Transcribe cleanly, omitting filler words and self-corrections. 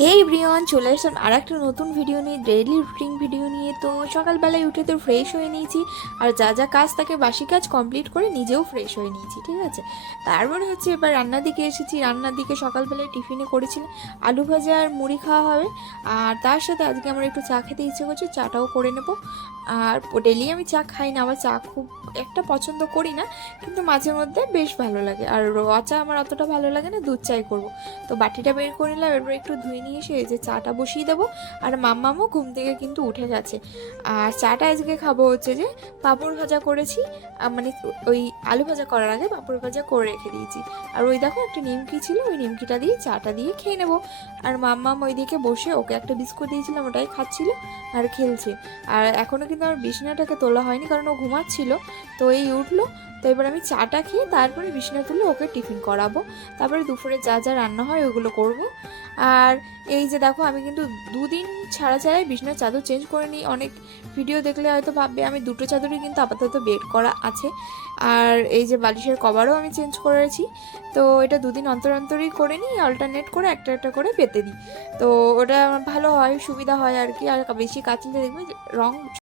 হে everyone, চলে আসলাম আর একটা নতুন ভিডিও নিয়ে, ডেইলি রুটিন ভিডিও নিয়ে। তো সকালবেলায় উঠে তো ফ্রেশ হয়ে নিয়েছি, আর যা যা কাজ তাকে বাসি কাজ কমপ্লিট করে নিজেও ফ্রেশ হয়ে নিয়েছি, ঠিক আছে। তারপরে হচ্ছে এবার রান্নার দিকে এসেছি। রান্নার দিকে সকালবেলায় টিফিনে করেছিলাম আলু ভাজা আর মুড়ি খাওয়া হবে, আর তার সাথে আজকে আমার একটু চা খেতে ইচ্ছে করছে, চাটাও করে নেবো। আর ডেলি আমি চা খাই না, আমার চা খুব একটা পছন্দ করি না, কিন্তু মাঝে মধ্যে বেশ ভালো লাগে। আর র চা আমার অতটা ভালো লাগে না, দুধ চাই করবো। তো বাটিটা বের করে নিলাম, এরপর একটু ধুয়ে নিয়ে এসে এই যে চাটা বসিয়ে দেবো। আর মাম্মামও ঘুম থেকে কিন্তু উঠে গেছে। আর চাটা আজকে খাবো হচ্ছে যে পাঁপড় ভাজা করেছি, মানে ওই আলু ভাজা করার আগে পাঁপড় ভাজা করে রেখে দিয়েছি। আর ওই দেখো একটা নিমকি ছিল, ওই নিমকিটা দিয়ে চাটা দিয়ে খেয়ে নেবো। আর মাম্মাম ওইদিকে বসে, ওকে একটা বিস্কুট দিয়েছিলাম, ওটাই খাচ্ছিল আর খেলছে। আর এখনও কিন্তু আমার বিছানাটাকে তোলা হয়নি, কারণ ও ঘুমাচ্ছিল। তো এই উঠলো, তো এবার আমি চাটা খেয়ে তারপরে বিছানা তুলে ওকে টিফিন করাবো। তারপরে দুপুরে যা যা রান্না হয় ওগুলো করব। আর এই যে দেখো, আমি কিন্তু দুদিন ছাড়া ছাড়াই বিছানার চাদর চেঞ্জ করে নিই। অনেক ভিডিও দেখলে হয়তো ভাববে আমি দুটো চাদরই কিন্তু আপাতত বেড করা আছে। আর এই যে বালিশের কভারও আমি চেঞ্জ করেছি। তো এটা দুদিন অন্তর অন্তরই করে নিই, অল্টারনেট করে একটা একটা করে পেতে দিই। তো ওটা আমার ভালো হয়, সুবিধা হয় আর কি। আর বেশি কাচলে দেখবে যে রং